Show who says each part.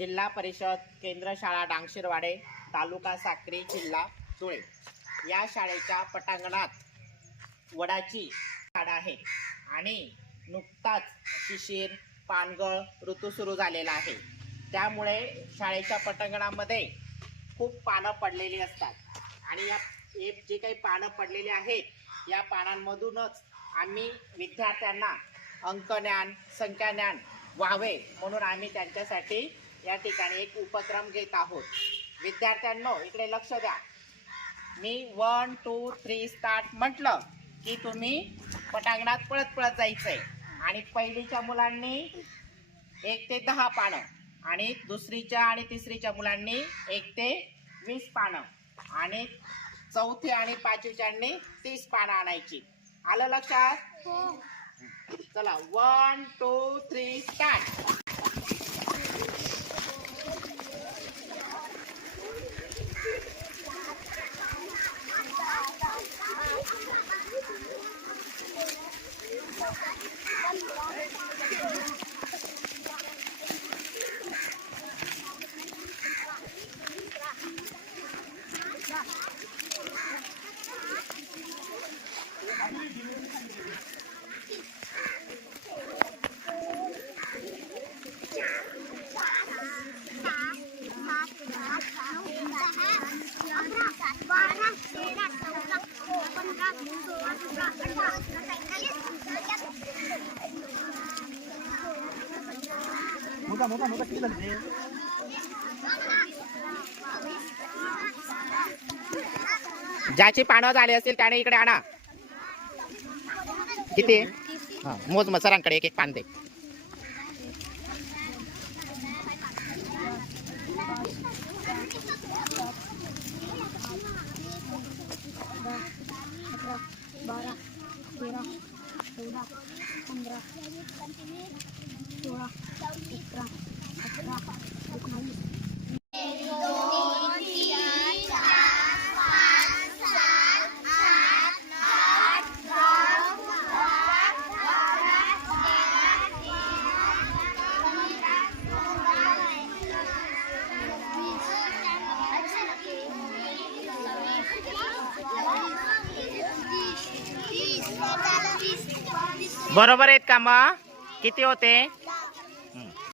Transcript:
Speaker 1: जिल्हा परिषद केंद्र शाळा डांगशिरवाडे तालुका साक्री जिल्हा धुळे. या शाळेच्या पटांगणात वडाची झाडं आहे आणि नुकताच शिशिर पानगळ ऋतू सुरू झालेला आहे. त्यामुळे शाळेच्या पटांगणामध्ये खूप पानं पडलेली असतात. आणि या हे जे काही पानं पडलेली आहेत या पानांमधूनच आम्ही विद्यार्थ्यांना अंकज्ञान संख्याज्ञान व्हावे म्हणून आम्ही त्यांच्यासाठी या ठिकाणी एक उपक्रम घेत आहोत. विद्यार्थ्यांनो इकडे लक्ष द्या. मी वन टू थ्री स्टार्ट म्हटलं की तुम्ही पटांगणात पळत पळत जायचंय. आणि पहिलीच्या मुलांनी एक ते दहा पानं आणि दुसरीच्या आणि तिसरीच्या मुलांनी एक ते वीस पानं आणि चौथी आणि पाचवीच्यांनी तीस पानं आणायची. आलं लक्षात? चला वन टू थ्री स्टार्ट
Speaker 2: मोठा मोठा मोठा किती झाले?
Speaker 1: ज्याची पानं झाली असतील त्याने इकडे आणा. किती? मोज मग सरांकडे एक एक पान दे.
Speaker 3: Surah. Surah. Surah. Surah.
Speaker 1: बरोबर आहेत का मग किती होते?